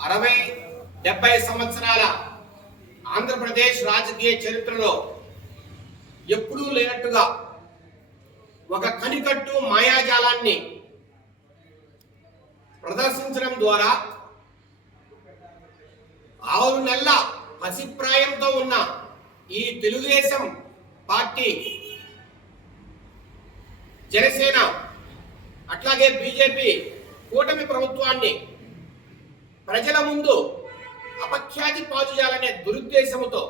అరవై డెబ్బై సంవత్సరాల ఆంధ్రప్రదేశ్ రాజకీయ చరిత్రలో ఎప్పుడూ లేనట్టుగా ఒక కనికట్టు మాయాజాలాన్ని ప్రదర్శించడం ద్వారా ఆరు నెలల పసిప్రాయంతో ఉన్న ఈ తెలుగుదేశం పార్టీ జనసేన అట్లాగే బీజేపీ కూటమి ప్రభుత్వాన్ని ప్రజల ముందు అపఖ్యాతి పాదుజాలనే దురుద్దేశముతో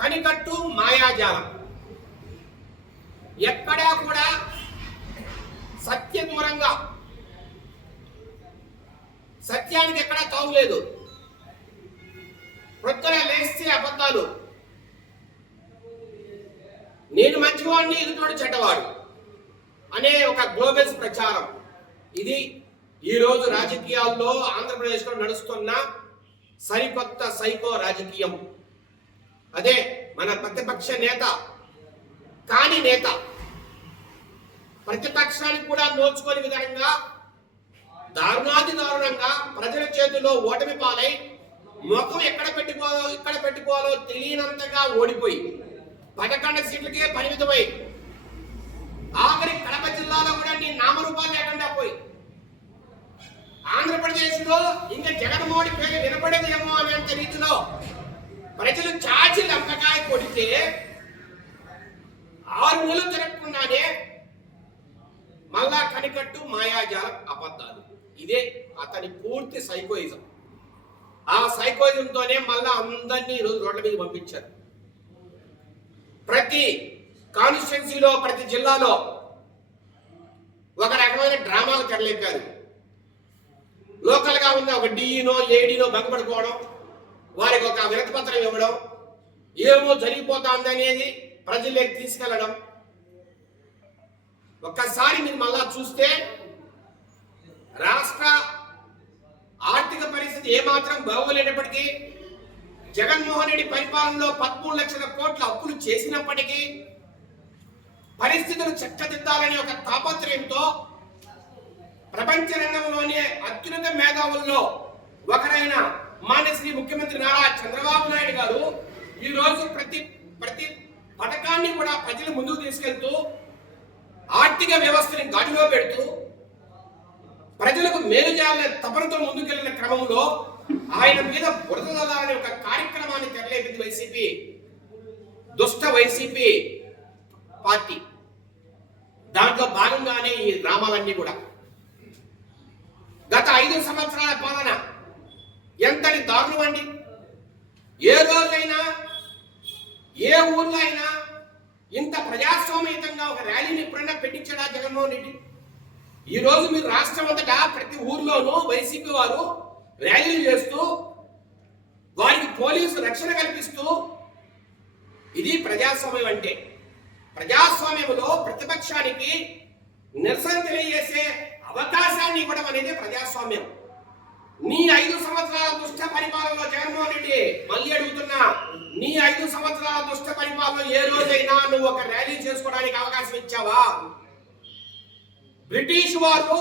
కనికట్టు మాయాజాలం. ఎక్కడా కూడా సత్య దూరంగా సత్యానికి ఎక్కడా తాగులేదు ప్రొద్దున లేస్తే అబద్ధాలు. నేను మంచివాడిని ఎదుటోడు చెడ్డవాడు అనే ఒక గ్లోబల్స్ ప్రచారం. ఇది ఈరోజు రాజకీయాల్లో ఆంధ్రప్రదేశ్లో నడుస్తున్న సరికొత్త సైకో రాజకీయం. అదే మన ప్రతిపక్ష నేత కాని నేత. ప్రతిపక్షానికి కూడా నోచుకోని విధంగా దారుణాది దారుణంగా ప్రజల చేతిలో ఓటమి పాలై ముఖం ఎక్కడ పెట్టుకోవాలో ఎక్కడ పెట్టుకోవాలో తెలియనంతగా ఓడిపోయి పదకొండు సీట్లకే పరిమితమై ఆఖరి కడప జిల్లాలో కూడా నీ నామరూపాలు లేకుండా పోయి ఆంధ్రప్రదేశ్లో ఇంకా జగన్మోహన్ పేరు వినపడేదేమో అనేంత రీతిలో ప్రజలు చాచి లంపకాయ కొడితే ఆరు నెలలు తిరగకుండానే మళ్ళా కనికట్టు మాయాజాల అబద్ధాలు. ఇదే అతని పూర్తి సైకోయిజం. ఆ సైకోయిజంతోనే మళ్ళా అందరినీ ఈరోజు రోడ్ల మీద పంపించారు. ప్రతి కాన్స్టిట్యున్సీలో ప్రతి జిల్లాలో ఒక రకమైన డ్రామాలు తెరలేపారు. లోకల్గా ఉన్న ఒక డిఈనో ఏడీనో భంగపడుకోవడం వారికి ఒక వినతి పత్రం ఇవ్వడం ఏమో జరిగిపోతుంది అనేది ప్రజల్లోకి తీసుకెళ్ళడం. ఒక్కసారి మీరు మళ్ళా చూస్తే రాష్ట్ర ఆర్థిక పరిస్థితి ఏమాత్రం బాగోలేనప్పటికీ జగన్మోహన్ రెడ్డి పరిపాలనలో పదమూడు లక్షల కోట్ల అప్పులు చేసినప్పటికీ పరిస్థితులు చక్కదిద్దాలనే ఒక తాపత్రయంతో ప్రపంచ రంగంలోనే అత్యున్నత మేధావుల్లో ఒకరైన మాన్యశ్రీ ముఖ్యమంత్రి నారా చంద్రబాబు నాయుడు గారు ఈ రోజు ప్రతి ప్రతి పథకాన్ని కూడా ప్రజల ముందుకు తీసుకెళ్తూ ఆర్థిక వ్యవస్థని గాడిలో పెడుతూ ప్రజలకు మేలు చేయాలనే తపనతో ముందుకెళ్ళిన క్రమంలో ఆయన మీద బురద ఒక కార్యక్రమాన్ని తెరలేపింది వైసీపీ దుష్ట వైసీపీ పార్టీ. దాంట్లో భాగంగానే ఈ గ్రామాలన్నీ కూడా. గత ఐదు సంవత్సరాల పాలన ఎంతటి దారుణం అండి? ఏ రోజైనా ఏ ఊర్లో అయినా ఇంత ప్రజాస్వామ్యతంగా ఒక ర్యాలీని ఎప్పుడైనా పెట్టించాడా జగన్మోహన్ రెడ్డి? ఈ రోజు మీరు రాష్ట్రం అంతటా ప్రతి ఊర్లోనూ వైసీపీ వారు ర్యాలీలు చేస్తూ వారికి పోలీసు రక్షణ కల్పిస్తూ ఇది ప్రజాస్వామ్యం అంటే. ప్రజాస్వామ్యంలో ప్రతిపక్షానికి నిరసన తెలియజేసే అవకాశాన్ని ఇవ్వడం అనేది ప్రజాస్వామ్యం. నీ ఐదు సంవత్సరాల దుష్ట పరిపాలనలో జగన్మోహన్ రెడ్డి మళ్ళీ అడుగుతున్నా నీ ఐదు సంవత్సరాల దుష్ట పరిపాలన ఏ రోజైనా నువ్వు ఒక ర్యాలీ చేసుకోవడానికి అవకాశం ఇచ్చావా? బ్రిటిష్ వారు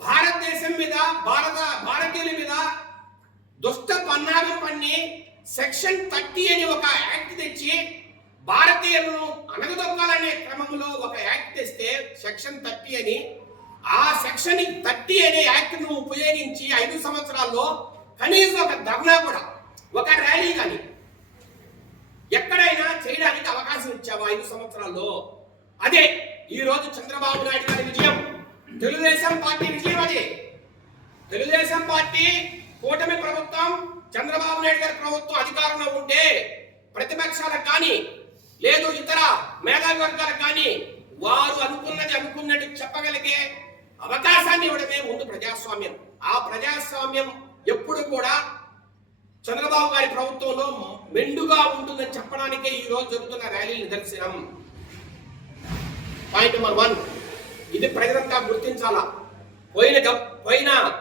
భారతదేశం మీద భారత భారతీయుల మీద దుష్ట పన్నాగం పన్ని సెక్షన్ థర్టీ అని ఒక యాక్ట్ తెచ్చి భారతీయులను అణగదొక్కాలనే క్రమంలో ఒక యాక్ట్ తెస్తే సెక్షన్ థర్టీ అని ఆ సెక్షన్ థర్టీ అనే యాక్ట్ను ఉపయోగించి ఐదు సంవత్సరాల్లో కనీసం ఒక ధర్నా కూడా ఒక ర్యాలీ కానీ ఎక్కడైనా చేయడానికి అవకాశం ఇచ్చావా ఐదు సంవత్సరాల్లో? అదే ఈ రోజు చంద్రబాబు నాయుడు గారి విజయం. తెలుగుదేశం పార్టీ విజయం అదే. తెలుగుదేశం పార్టీ కూటమి ప్రభుత్వం చంద్రబాబు నాయుడు గారి ప్రభుత్వం అధికారంలో ఉంటే ప్రతిపక్షాలకు కానీ లేదు ఇతర మేధావి వర్గాలకు కానీ వారు అనుకున్నది అనుకున్నట్టు చెప్పగలిగే అవకాశాన్ని ఇవ్వడమే ముందు ప్రజాస్వామ్యం. ఆ ప్రజాస్వామ్యం ఎప్పుడు కూడా చంద్రబాబు గారి ప్రభుత్వంలో మెండుగా ఉంటుందని చెప్పడానికే ఈ రోజు జరుగుతున్న ర్యాలీ నిదర్శనం. పాయింట్ నెంబర్ వన్ ఇది ప్రజలంతా గుర్తించాలా? పోయిన గ- పోయిన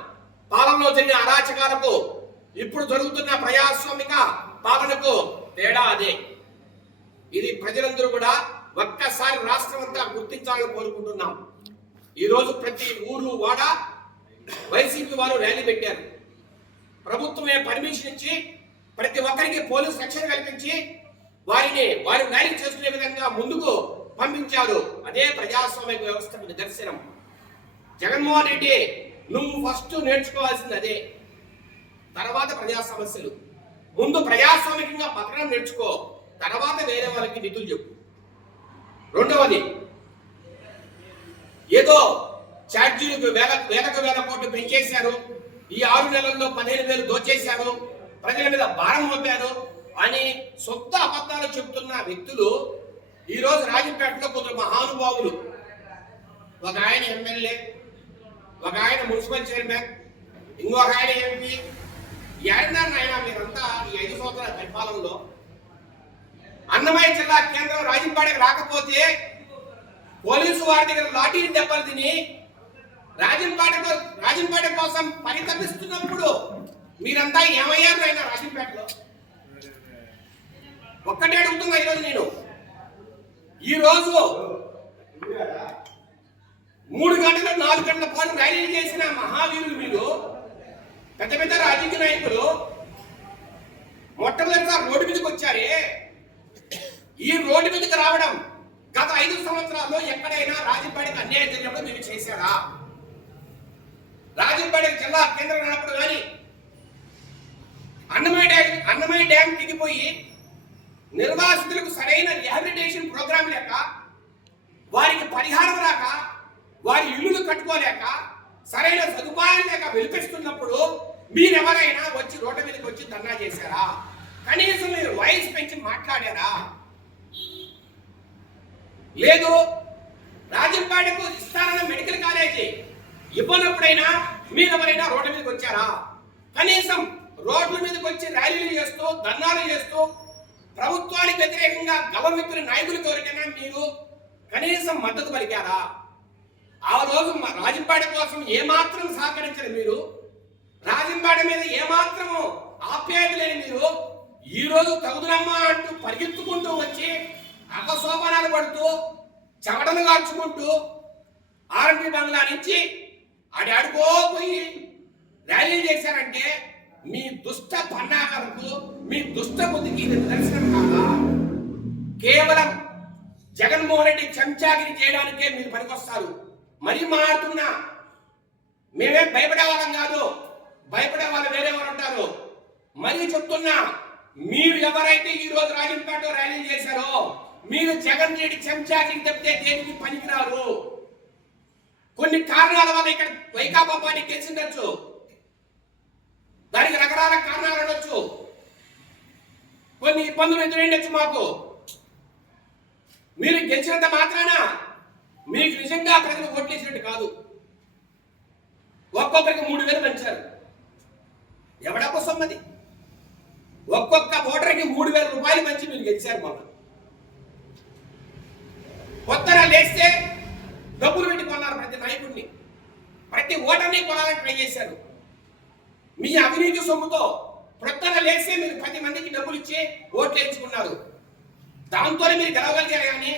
పాలనలో జరిగిన అరాచకాలకు ఇప్పుడు జరుగుతున్న ప్రజాస్వామిక పాలనకు తేడా అదే. ఇది ప్రజలందరూ కూడా ఒక్కసారి రాష్ట్రం అంతా గుర్తించాలని కోరుకుంటున్నాం. ఈరోజు ప్రతి ఊరు వాడ వైసీపీ వారు ర్యాలీ పెట్టారు. ప్రభుత్వమే పర్మిషన్ ఇచ్చి ప్రతి ఒక్కరికి పోలీస్ రక్షణ కల్పించి వారిని వారు ర్యాలీ చేసుకునే విధంగా ముందుకు పంపించారు. అదే ప్రజాస్వామ్య వ్యవస్థకు నిదర్శనం. జగన్మోహన్ రెడ్డి నువ్వు ఫస్ట్ నేర్చుకోవాల్సింది అదే. తర్వాత ప్రజా సమస్యలు. ముందు ప్రజాస్వామికంగా బతకడం నేర్చుకో తర్వాత వేరే వాళ్ళకి నిధులు చెప్పు. రెండవది ఏదో ఛార్జీలు వేల వేలకు వేల కోట్లు పెంచేశారు. ఈ ఆరు నెలల్లో పదిహేను వేలు దోచేశారు. ప్రజల మీద భారం మోపారు అని సొంత అబద్ధాలు చెబుతున్న వ్యక్తులు ఈరోజు రాజపేటలో కొందరు మహానుభావులు. ఒక ఆయన ఎమ్మెల్యే ఒక ఆయన మున్సిపల్ చైర్మన్ ఇంకొక ఆయన ఎంపీ. ఏడన్నారు నాయన మీరంతా ఈ ఐదు సంవత్సరాల పరిపాలనలో? అన్నమయ్య జిల్లా కేంద్రం రాజంపాడికి రాకపోతే పోలీసు వారి దగ్గర లాఠీని దెబ్బలు తిని రాజంపేట రాజంపేట కోసం పరితపిస్తున్నప్పుడు మీరంతా ఏమయ్యారు ఆయన రాజంపేటలో ఒక్కటే అడుగుతున్నా ఈరోజు నేను. ఈ రోజు మూడు గంటల నాలుగు గంటల పాటు ర్యాలీలు చేసిన మహావీరులు మీరు పెద్ద పెద్ద రాజకీయ నాయకులు మొట్టమొదటిసారి రోడ్డు మీదకి వచ్చారే. ఈ రోడ్డు మీదకి రావడం గత ఐదు సంవత్సరాల్లో ఎక్కడైనా రాజంపేటకి అన్యాయం జరిగినప్పుడు మేము చేశారా? రాజంపేట జిల్లా కేంద్రం అయినప్పుడు కానీ అన్నమయ్య డ్యామ్ అన్నమయ్య డ్యామ్ దిగిపోయి నిర్వాసితులకు సరైన రిహాబిలిటేషన్ ప్రోగ్రాం లేక వారికి పరిహారం రాక వారి ఇల్లులు కట్టుకోలేక సరైన సదుపాయాలు లేక వెలిపిస్తున్నప్పుడు మీరెవరైనా వచ్చి రోడ్డు మీదకి వచ్చి ధర్నా చేశారా? కనీసం మీరు వాయిస్ పెంచి మాట్లాడారా లేదు. రాజంపాడకు ఇస్తారన్న మెడికల్ కాలేజీ ఇవ్వనప్పుడైనా మీరు ఎవరైనా రోడ్డు మీదకి వచ్చారా? కనీసం రోడ్ల మీదకి వచ్చి ర్యాలీలు చేస్తూ ధర్నాలు చేస్తూ ప్రభుత్వానికి వ్యతిరేకంగా గవర్నమెంట్ నాయకులకు ఎవరికైనా మీరు కనీసం మద్దతు పలికారా? ఆ రోజు మ- రాజంపేట కోసం ఏమాత్రం సహకరించిన మీరు. రాజంపేట మీద ఏమాత్రము ఆప్యాయత లేని మీరు. ఈ రోజు అంటూ పరిగెత్తుకుంటూ వచ్చి అపశోభనాలు పడుతూ చెమటలు కాల్చుకుంటూ ఆర్మీ బంగ్లా నుంచి ఆడి ఆడుకోపోయి ర్యాలీ చేశారంటే మీ దుష్ట పన్నాగాలకు మీ దుష్ట బుద్ధికి ఇది నిదర్శనం కాదా? కేవలం జగన్మోహన్ రెడ్డి చెంచాగిరి చేయడానికే మీరు పనికొస్తారు. మరీ మారుతున్నా. మేమేం భయపడే వాళ్ళం కాదు. భయపడే వాళ్ళు వేరే వాళ్ళు ఉంటారు. మరీ చెప్తున్నా మీరు ఎవరైతే ఈ రోజు రాజంపేట ర్యాలీ చేశారో మీరు జగన్ రెడ్డి చెంచాగిరి తప్పితే దేనికి పనికిరారు? కొన్ని కారణాల వల్ల ఇక్కడ వైకాపా పార్టీ గెలిచిండొచ్చు దానికి రకరకాల కారణాలు ఉండొచ్చు. కొన్ని ఇబ్బందులు ఎదురైండొచ్చు మాకు. మీరు గెలిచినంత మాత్రాన మీకు నిజంగా ప్రజలు ఓట్లేసినట్టు కాదు. ఒక్కొక్కరికి మూడు వేలు పెంచారు. ఎవడ కోసం అది ఒక్కొక్క ఓటర్కి మూడు వేల రూపాయలు మంచి మీరు గెలిచారు మొన్న. కొత్తగా లేస్తే డబ్బులు పెట్టి కొన్నారు ప్రతి నాయకుడిని. ప్రతి ఓటర్ని కొనాలని ట్రై చేశారు. మీ అవినీతి సొమ్ముతో ప్రొత్తన లేస్తే మీరు పది మందికి డబ్బులు ఇచ్చి ఓట్లు వేయించుకున్నారు. దాంతోనే మీరు గెలవగలిగారు కానీ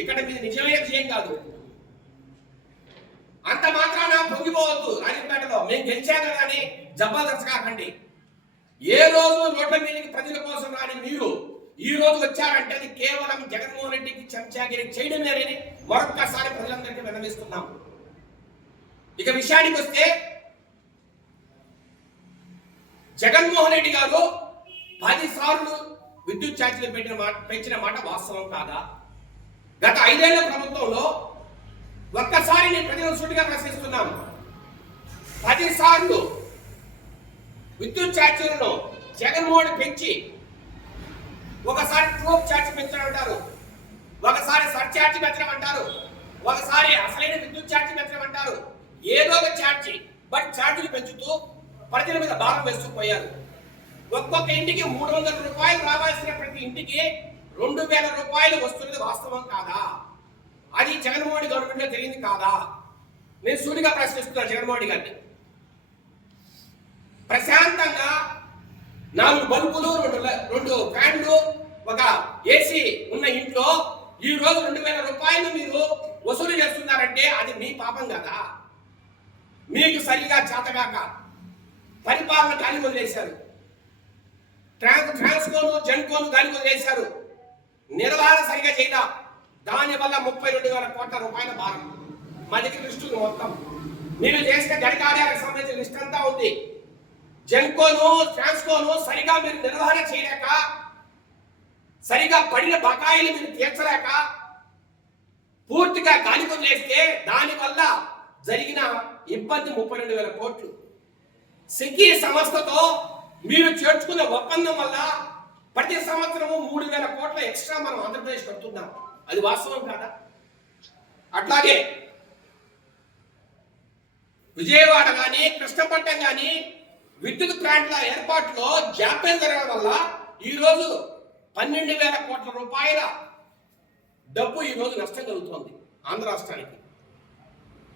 ఇక్కడ మీరు నిజమైన విజయం కాదు. అంత మాత్రాన పొంగిపోవద్దు రాజంపేటలో. మేము గెలిచాం కదా అని జబర్దస్త్ కాకండి. ఏ రోజు రోడ్ల మీదకి ప్రజల కోసం రాని మీరు ఈ రోజు వచ్చారంటే అది కేవలం జగన్మోహన్ రెడ్డికి చెంచాగిరి చేయడమేనని మరొక్కసారి ప్రజలందరికీ విన్నవిస్తున్నాం. ఇక విషయానికి వస్తే జగన్మోహన్ రెడ్డి గారు పది సార్లు విద్యుత్ ఛార్జీలు పెట్టిన మాట పెంచిన మాట వాస్తవం కాదా? గత ఐదేళ్ళ ప్రభుత్వంలో ఒక్కసారి నేను ప్రజలను సూటిగా ప్రశ్నిస్తున్నాను. పది సార్లు విద్యుత్ ఛార్జీలను జగన్మోహన్ పెంచి ఒకసారి ట్రూప్ ఛార్జ్ పెంచడం అంటారు ఒకసారి సర్ ఛార్జ్ పెంచడం అంటారు ఒకసారి అసలైన విద్యుత్ ఛార్జ్ పెంచడం అంటారు ఏదో ఒక ఛార్జీ బట్ ఛార్జీలు పెంచుతూ ప్రజల మీద భారం వేస్తూ పోయారు. ఒక్కొక్క ఇంటికి మూడు వందల రూపాయలు రావాల్సిన ప్రతి ఇంటికి రెండు వేల రూపాయలు వస్తున్నది వాస్తవం కాదా? అది జగన్మోహన్ గవర్నమెంట్లో జరిగింది కాదా? నేను సూటిగా ప్రశ్నిస్తున్నాను జగన్మోహన్ గారిని. ప్రశాంతంగా నాలుగు బల్బులు రెండు రెండు ఫ్యాన్లు ఒక ఏసీ ఉన్న ఇంట్లో ఈ రోజు రెండు వేల రూపాయలు మీరు వసూలు చేస్తున్నారంటే అది మీ పాపం కదా. మీకు సరిగా చేతగాక పరిపాలన గాలి వదిలేశారు. ట్రాన్స్ ట్రాన్స్కోను జెన్కోను గాలి వదిలేశారు. నిర్వహణ సరిగా చేయదా దానివల్ల ముప్పై రెండు వేల కోట్ల రూపాయల భారం. మా దగ్గర లిస్టు మొత్తం. మీరు చేసిన గడికార్యాలకు సంబంధించిన లిస్ట్ అంతా ఉంది. జంకోను ట్రాన్స్కోను సరిగా మీరు నిర్వహణ చేయలేక సరిగా పడిన బకాయిలు మీరు తీర్చలేక పూర్తిగా గాలి వదిలేస్తే దానివల్ల జరిగిన ఇబ్బంది ముప్పై రెండు వేల కోట్లు. సిగ్గి సంస్థతో మీరు చేర్చుకున్న ఒప్పందం వల్ల ప్రతి సంవత్సరము మూడు వేల కోట్ల ఎక్స్ట్రా మనం ఆంధ్రప్రదేశ్ కడుతున్నాం. అది వాస్తవం కాదా? అట్లాగే విజయవాడ కానీ కృష్ణపట్నం కానీ విద్యుత్ ప్లాంట్ల ఏర్పాటులో జాప్యం జరగడం వల్ల ఈరోజు పన్నెండు వేల కోట్ల రూపాయల డబ్బు ఈరోజు నష్టం కలుగుతోంది ఆంధ్ర రాష్ట్రానికి.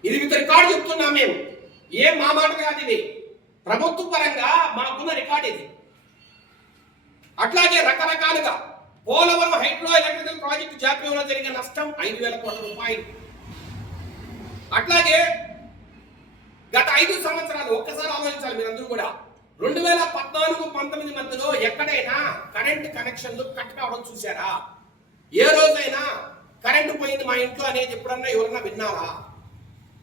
ఇది విత్ రికార్డు చెప్తున్నాం మేము. ఏం మా మాట కాదు ఇది. ప్రభుత్వ పరంగా మనకున్న రికార్డు ఇది. అట్లాగే రకరకాలుగా పోలవరం హైడ్రో ఎలక్ట్రికల్ ప్రాజెక్టు జాప్యంలో జరిగిన నష్టం ఐదు వేల కోట్ల రూపాయలు. అట్లాగే గత ఐదు సంవత్సరాలు ఒక్కసారి ఆలోచించాలి మీరందరూ కూడా. రెండు వేల పద్నాలుగు పంతొమ్మిది మధ్యలో ఎక్కడైనా కరెంట్ కనెక్షన్లు కట్ కావడం చూసారా ఏ రోజైనా కరెంటు పోయింది మా ఇంట్లో అనేది ఎప్పుడన్నా ఎవరన్నా విన్నారా?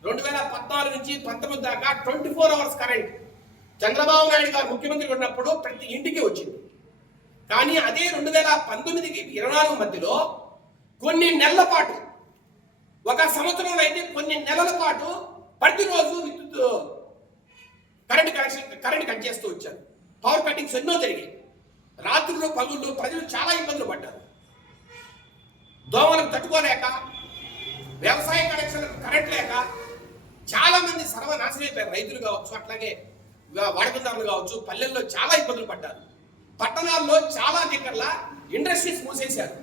రెండు వేల పద్నాలుగు నుంచి పంతొమ్మిది దాకా twenty four hours current. Chandrababu Naidu garu ముఖ్యమంత్రి ఉన్నప్పుడు ప్రతి ఇంటికి వచ్చింది. కానీ అదే రెండు వేల పంతొమ్మిదికి ఇరవై నాలుగు మధ్యలో కొన్ని నెలల పాటు ఒక సంవత్సరంలో అయితే కొన్ని నెలల పాటు ప్రతిరోజు విద్యుత్ కరెంట్ కనెక్షన్ కరెంట్ కట్ చేస్తూ వచ్చారు. పవర్ కటింగ్స్ ఎన్నో జరిగాయి. రాత్రులు పగుళ్ళు ప్రజలు చాలా ఇబ్బందులు పడ్డారు. దోమలకు తట్టుకోలేక వ్యవసాయ కనెక్షన్ కరెంట్ లేక చాలా మంది సర్వనాశనం అయిపోయారు. రైతులు కావచ్చు అట్లాగే వాడకందారులు కావచ్చు పల్లెల్లో చాలా ఇబ్బందులు పడ్డారు. పట్టణాల్లో చాలా దగ్గరలా ఇండస్ట్రీస్ మూసేశారు.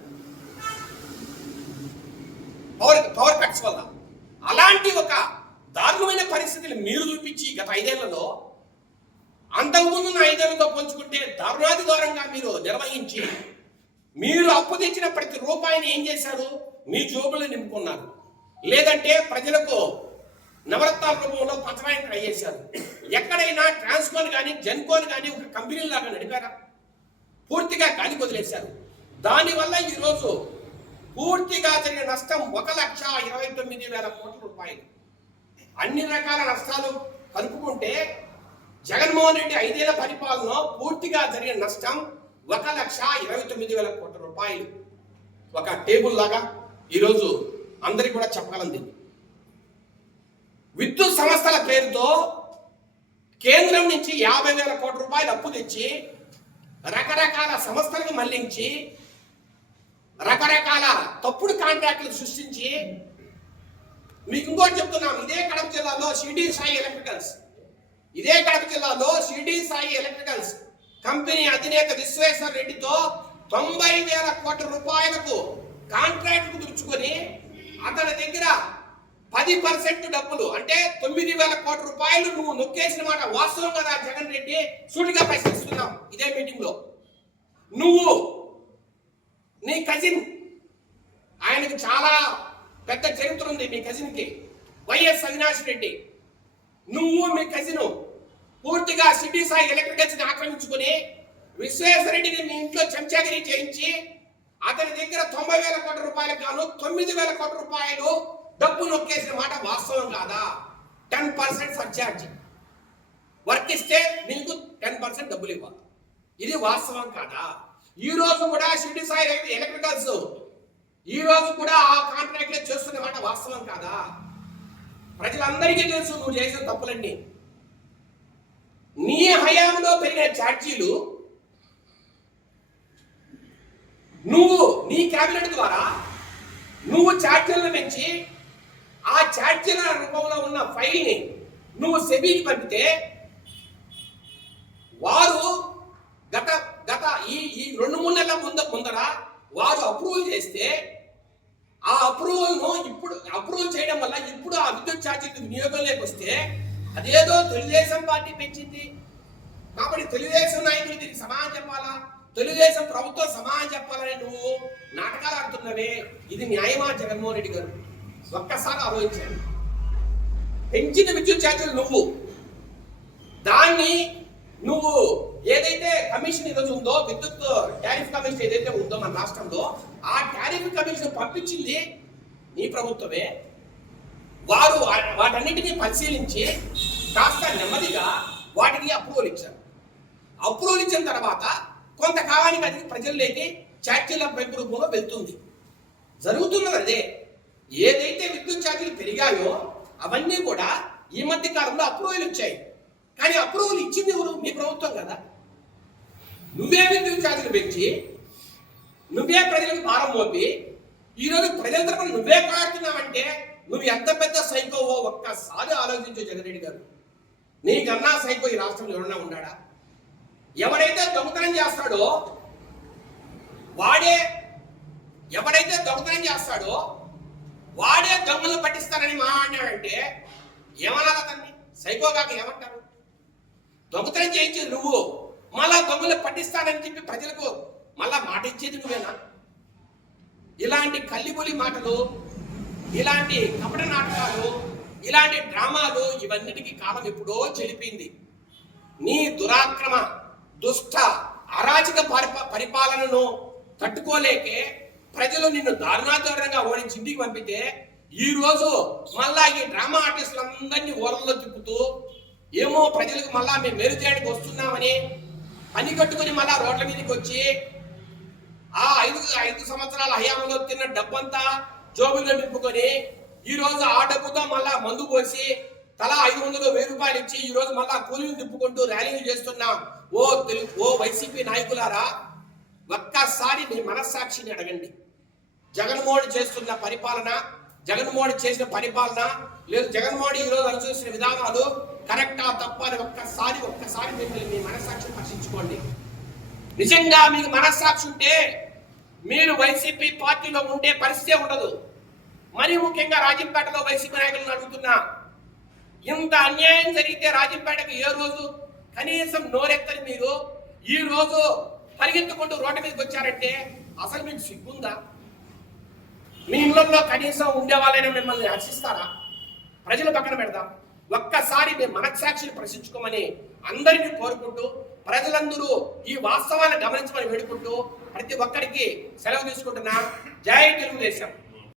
పవర్ పవర్ కట్స్ వల్ల. అలాంటి ఒక దారుణమైన పరిస్థితులు మీరు చూపించి గత ఐదేళ్ళలో అంతకుముందున్న ఐదేళ్ళతో పోల్చుకుంటే దారుణాది మీరు నిర్వహించి మీరు అప్పు తెచ్చిన ప్రతి రూపాయిని ఏం చేశారు? మీ జోబులు నింపుకున్నారు. లేదంటే ప్రజలకు నవరత్నాల రూపంలో పచ్చరాయం ట్రై చేశారు. ఎక్కడైనా ట్రాన్స్కోన్ కానీ జెన్కోన్ కానీ ఒక కంపెనీ లాగా నడిపారా? పూర్తిగా గాలి వదిలేశారు దానివల్ల ఈరోజు పూర్తిగా జరిగిన నష్టం ఒక లక్ష ఇరవై తొమ్మిది వేల కోట్ల రూపాయలు. అన్ని రకాల నష్టాలు కలుపుకుంటే జగన్మోహన్ రెడ్డి ఐదేళ్ళ పరిపాలన పూర్తిగా జరిగిన నష్టం ఒక లక్ష ఇరవై తొమ్మిది వేల కోట్ల రూపాయలు. ఒక టేబుల్ లాగా ఈరోజు అందరికీ కూడా చెప్పగలంది విద్యుత్ సంస్థల పేరుతో కేంద్రం నుంచి యాభై వేల కోట్ల రూపాయలు అప్పు తెచ్చి రకరకాల సంస్థలకు మళ్ళించి రకరకాల తప్పుడు కాంట్రాక్టులు సృష్టించి మీకు ఇంకోటి చెప్తున్నాం ఇదే కడప జిల్లాలో షిరిడి సాయి ఎలక్ట్రికల్స్. ఇదే కడప జిల్లాలో షిరిడి సాయి ఎలక్ట్రికల్స్. కంపెనీ అధినేత విశ్వేశ్వర రెడ్డితో తొంభై వేల కోట్ల రూపాయలకు కాంట్రాక్ట్ కుదుర్చుకొని అతని దగ్గర పది పర్సెంట్ డబ్బులు అంటే తొమ్మిది వేల కోట్ల రూపాయలు నువ్వు నొక్కేసిన మాట వాస్తవం కదా జగన్ రెడ్డి? సూటిగా ప్రశ్నిస్తున్నావు ఇదే మీటింగ్లో. నువ్వు నీ కజిన్ ఆయనకు చాలా పెద్ద చరిత్ర ఉంది మీ కజిన్కి. వైఎస్ అవినాష్ రెడ్డి. నువ్వు మీ కజిన్ పూర్తిగా సిటీ సాయి ఎలక్ట్రికల్స్ ఆక్రమించుకుని విశ్వేశ్వరరెడ్డిని మీ ఇంట్లో చెంచాగిరి చేయించి అతని దగ్గర తొంభై వేల కోట్ల రూపాయలకు గాను తొమ్మిది వేల కోట్ల రూపాయలు డబ్బు నొక్కేసిన మాట వాస్తవం కాదా? టెన్ పర్సెంట్ సర్చార్జ్ వర్క్ ఇస్తే మీకు టెన్ పర్సెంట్ డబ్బులు ఇవ్వాలి. ఇది వాస్తవం కాదా? ఈ రోజు కూడా షిరిడి సాయి ఎలక్ట్రికల్స్ ఈ రోజు కూడా ఆ కాంట్రాక్ట్ చేస్తున్న మాట వాస్తవం కాదా? ప్రజలందరికీ తెలుసు నువ్వు చేసిన తప్పులన్నీ. నీ హయాంలో పెరిగిన ఛార్జీలు నువ్వు నీ క్యాబినెట్ ద్వారా నువ్వు ఛార్జీలను పెంచి ఆ ఛార్జీల రూపంలో ఉన్న ఫైల్ని నువ్వు సెబీకి పంపితే వారు గత గత ఈ ఈ రెండు మూడు నెలల ముందు ముందర వారు అప్రూవల్ చేస్తే ఆ అప్రూవల్ను ఇప్పుడు అప్రూవల్ చేయడం వల్ల ఇప్పుడు ఆ విద్యుత్ ఛార్జీలు వినియోగంలోకి వస్తే అదేదో తెలుగుదేశం పార్టీ పెంచింది. కాబట్టి తెలుగుదేశం నాయకులు దీనికి సమాధానం చెప్పాలా? తెలుగుదేశం ప్రభుత్వం సమాధానం చెప్పాలని నువ్వు నాటకాలు ఆడుతున్నవే. ఇది న్యాయమా? జగన్మోహన్ రెడ్డి గారు ఒక్కసారి ఆలోచించండి. పెంచిన విద్యుత్ ఛార్జీలు నువ్వు. దాన్ని నువ్వు ఏదైతే కమిషన్ ఈరోజు ఉందో విద్యుత్ టారిఫ్ కమిషన్ ఏదైతే ఉందో మన రాష్ట్రంలో ఆ టారిఫ్ కమిషన్ పంపించింది నీ ప్రభుత్వమే. వారు వా- వాటన్నిటిని పరిశీలించి కాస్త నెమ్మదిగా వాటికి అప్రూవల్ ఇచ్చారు. అప్రూవల్ ఇచ్చిన తర్వాత కొంతకాలానికి అది ప్రజల్లోకి ఛార్జీల పెంపు రూపంలో వెళ్తుంది. జరుగుతున్నది అదే. ఏదైతే విద్యుత్ ఛార్జీలు పెరిగాయో అవన్నీ కూడా ఈ మధ్య కాలంలో అప్రూవల్ ఇచ్చాయి కానీ అప్రూవల్ ఇచ్చింది ఎవరు? మీ ప్రభుత్వం కదా. నువ్వే విద్యుత్ ఛార్జీలు పెంచి నువ్వే ప్రజలకు భారం మోపి ఈరోజు ప్రజల తరపున నువ్వే కాడుతున్నావంటే నువ్వు ఎంత పెద్ద సైకోవో ఒక్కసారి ఆలోచించు జగన్రెడ్డి గారు. నీకన్నా సైకో ఈ రాష్ట్రంలో ఎవరన్నా ఉన్నాడా? ఎవడైతే దొంగతనం చేస్తాడో వాడే ఎవడైతే దొంగతనం చేస్తాడో వాడే దొంగలు పట్టిస్తానని మా అన్నాడంటే ఏమనాలి అతన్ని సైకో కాక ఏమంటారు? దొంగతనం చేయించేది నువ్వు. మళ్ళా దొంగలు పట్టిస్తానని చెప్పి ప్రజలకు మళ్ళా మాట ఇచ్చేది నువ్వేనా? ఇలాంటి కల్లిబొలి మాటలు ఇలాంటి కపట నాటకాలు ఇలాంటి డ్రామాలు ఇవన్నిటికీ కాలం ఎప్పుడో చెడిపింది నీ దురాక్రమ దుష్ట అరాచక పరిప- పరిపాలనను తట్టుకోలేకే ప్రజలు నిన్ను దారుణాదారుణంగా ఓడించి ఇంటికి పంపితే ఈ రోజు మళ్ళా ఈ డ్రామా ఆర్టిస్టులందరినీ ఊరల్లో తిప్పుతూ ఏమో ప్రజలకు మళ్ళా మేము మెరుగు చేయడానికి వస్తున్నామని పని కట్టుకుని మళ్ళా రోడ్ల మీదకి వచ్చి ఆ ఐదు ఐదు సంవత్సరాల హయాంలో తిన్న డబ్బంతా జోబుల్లో నింపుకొని ఈ రోజు ఆ డబ్బుతో మళ్ళా మందు పోసి తలా ఐదు వందలు వెయ్యి రూపాయలు ఇచ్చి ఈ రోజు మళ్ళా కూలీలు తిప్పుకుంటూ ర్యాలీలు చేస్తున్నాం. ఓ తెలు- ఓ వైసీపీ నాయకులారా ఒక్కసారి మీ మనస్సాక్షిని అడగండి. జగన్మోహన్ చేస్తున్న పరిపాలన జగన్మోహన్ చేసిన పరిపాలన లేదు జగన్మోహన్ ఈ రోజు అనుసరిస్తున్న విధానాలు కరెక్టా తప్ప అని ఒక్కసారి ఒక్కసారి మిమ్మల్ని మీ మనస్సాక్షి పరీక్షించుకోండి. నిజంగా మీకు మనస్సాక్షి ఉంటే మీరు వైసీపీ పార్టీలో ఉండే పరిస్థితే ఉండదు. మరి ముఖ్యంగా రాజంపేటలో వైసీపీ నాయకులను అడుగుతున్నా. ఇంత అన్యాయం జరిగితే రాజంపేటకు ఏ రోజు కనీసం నోరెత్తని మీరు? ఈ రోజు పరిగెత్తుకుంటూ రోడ్డు మీదకి వచ్చారంటే అసలు మీకు సిగ్గుందా? మీ ఇళ్ళలో కనీసం ఉండే వాళ్ళైనా మిమ్మల్ని హర్షిస్తారా ప్రజలు పక్కన పెడదాం. ఒక్కసారి మీ మనస్సాక్షిని ప్రశ్నించుకోమని అందరినీ కోరుకుంటూ ప్రజలందరూ ఈ వాస్తవాన్ని గమనించమని వేడుకుంటూ ప్రతి ఒక్కరికి సెలవు తీసుకుంటున్నా. జై తెలుగుదేశం.